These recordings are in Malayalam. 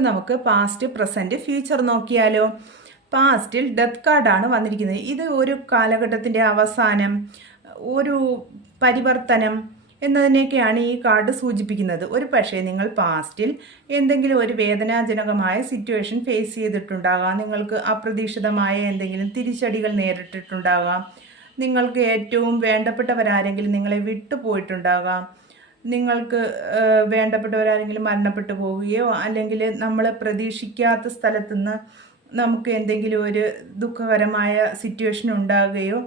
ഇന്ന് നമുക്ക് പാസ്റ്റ് പ്രസന്റ് ഫ്യൂച്ചർ നോക്കിയാലോ. പാസ്റ്റിൽ ഡെത്ത് കാർഡാണ് വന്നിരിക്കുന്നത്. ഇത് ഒരു കാലഘട്ടത്തിൻ്റെ അവസാനം, ഒരു പരിവർത്തനം എന്നതിനെയൊക്കെയാണ് ഈ കാർഡ് സൂചിപ്പിക്കുന്നത്. ഒരു പക്ഷേ നിങ്ങൾ പാസ്റ്റിൽ എന്തെങ്കിലും ഒരു വേദനാജനകമായ സിറ്റുവേഷൻ ഫേസ് ചെയ്തിട്ടുണ്ടാകാം. നിങ്ങൾക്ക് അപ്രതീക്ഷിതമായ എന്തെങ്കിലും തിരിച്ചടികൾ നേരിട്ടിട്ടുണ്ടാകാം. നിങ്ങൾക്ക് ഏറ്റവും വേണ്ടപ്പെട്ടവരാരെങ്കിലും നിങ്ങളെ വിട്ടുപോയിട്ടുണ്ടാകാം. നിങ്ങൾക്ക് വേണ്ടപ്പെട്ടവരാരെങ്കിലും മരണപ്പെട്ടു പോവുകയോ അല്ലെങ്കിൽ നമ്മൾ പ്രതീക്ഷിക്കാത്ത സ്ഥലത്തുനിന്ന് നമുക്ക് എന്തെങ്കിലും ഒരു ദുഃഖകരമായ സിറ്റുവേഷൻ ഉണ്ടാകുകയോ,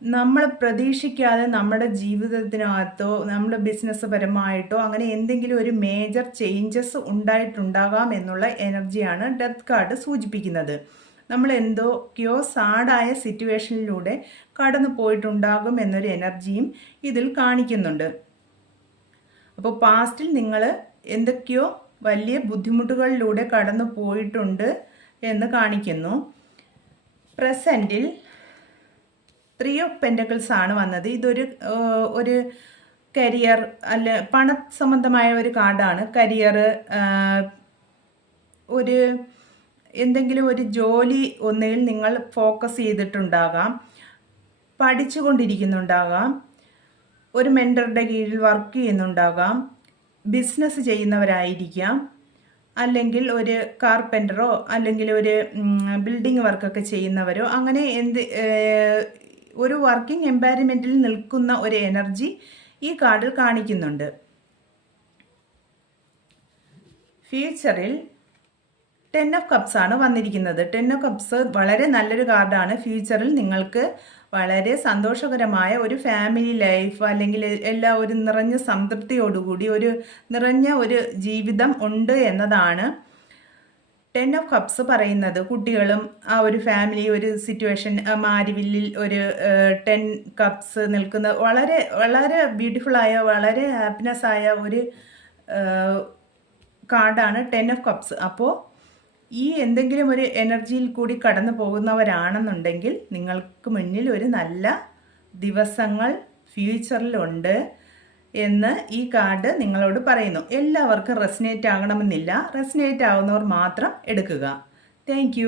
നമ്മൾ പ്രതീക്ഷിക്കാതെ നമ്മുടെ ജീവിതത്തിനകത്തോ നമ്മുടെ ബിസിനസ് പരമായിട്ടോ അങ്ങനെ എന്തെങ്കിലും ഒരു മേജർ ചേഞ്ചസ് ഉണ്ടായിട്ടുണ്ടാകാം എന്നുള്ള എനർജിയാണ് ഡെത്ത് കാർഡ് സൂചിപ്പിക്കുന്നത്. നമ്മൾ എന്തൊക്കെയോ സാഡായ സിറ്റുവേഷനിലൂടെ കടന്നു പോയിട്ടുണ്ടാകും എന്നൊരു എനർജിയും ഇതിൽ കാണിക്കുന്നുണ്ട്. അപ്പോൾ പാസ്റ്റിൽ നിങ്ങൾ എന്തൊക്കെയോ വലിയ ബുദ്ധിമുട്ടുകളിലൂടെ കടന്നു പോയിട്ടുണ്ട് എന്ന് കാണിക്കുന്നു. പ്രസൻറ്റിൽ 3 ഓഫ് പെൻറ്റക്കിൾസ് ആണ് വന്നത്. ഇതൊരു ഒരു കരിയർ അല്ല പണ സംബന്ധമായ ഒരു കാർഡാണ്. കരിയർ, ഒരു എന്തെങ്കിലും ഒരു ജോലി ഒന്നിൽ നിങ്ങൾ ഫോക്കസ് ചെയ്തിട്ടുണ്ടാകാം, പഠിച്ചുകൊണ്ടിരിക്കുന്നുണ്ടാകാം, ഒരു മെൻറ്ററുടെ കീഴിൽ വർക്ക് ചെയ്യുന്നുണ്ടാകാം, ബിസിനസ് ചെയ്യുന്നവരായിരിക്കാം, അല്ലെങ്കിൽ ഒരു കാർപ്പൻ്ററോ അല്ലെങ്കിൽ ഒരു ബിൽഡിംഗ് വർക്കൊക്കെ ചെയ്യുന്നവരോ, അങ്ങനെ ഒരു വർക്കിംഗ് എൻവയറമെൻറ്റിൽ നിൽക്കുന്ന ഒരു എനർജി ഈ കാർഡിൽ കാണിക്കുന്നുണ്ട്. ഫ്യൂച്ചറിൽ 10 ഓഫ് കപ്സ് ആണ് വന്നിരിക്കുന്നത്. 10 ഓഫ് കപ്സ് വളരെ നല്ലൊരു കാർഡാണ്. ഫ്യൂച്ചറിൽ നിങ്ങൾക്ക് വളരെ സന്തോഷകരമായ ഒരു ഫാമിലി ലൈഫ് അല്ലെങ്കിൽ ഒരു നിറഞ്ഞ സംതൃപ്തിയോടുകൂടി നിറഞ്ഞ ഒരു ജീവിതം ഉണ്ട് എന്നതാണ് 10 ഓഫ് കപ്സ് പറയുന്നത്. കുട്ടികളും ആ ഒരു ഫാമിലി, ഒരു സിറ്റുവേഷൻ, മാരിവില്ലിൽ ഒരു 10 കപ്സ് നിൽക്കുന്ന വളരെ വളരെ ബ്യൂട്ടിഫുള്ളായ, വളരെ ഹാപ്പിനെസ് ആയ ഒരു കാർഡാണ് 10 ഓഫ് കപ്സ്. അപ്പോൾ ഈ എന്തെങ്കിലും ഒരു എനർജിയിൽ കൂടി കടന്നു പോകുന്നവരാണെന്നുണ്ടെങ്കിൽ നിങ്ങൾക്ക് മുന്നിൽ ഒരു നല്ല ദിവസങ്ങൾ ഫ്യൂച്ചറിലുണ്ട് എന്ന് ഈ കാർഡ് നിങ്ങളോട് പറയുന്നു. എല്ലാവർക്കും റെസനേറ്റ് ആകണമെന്നില്ല. റെസനേറ്റ് ആവുന്നവർ മാത്രം എടുക്കുക. താങ്ക്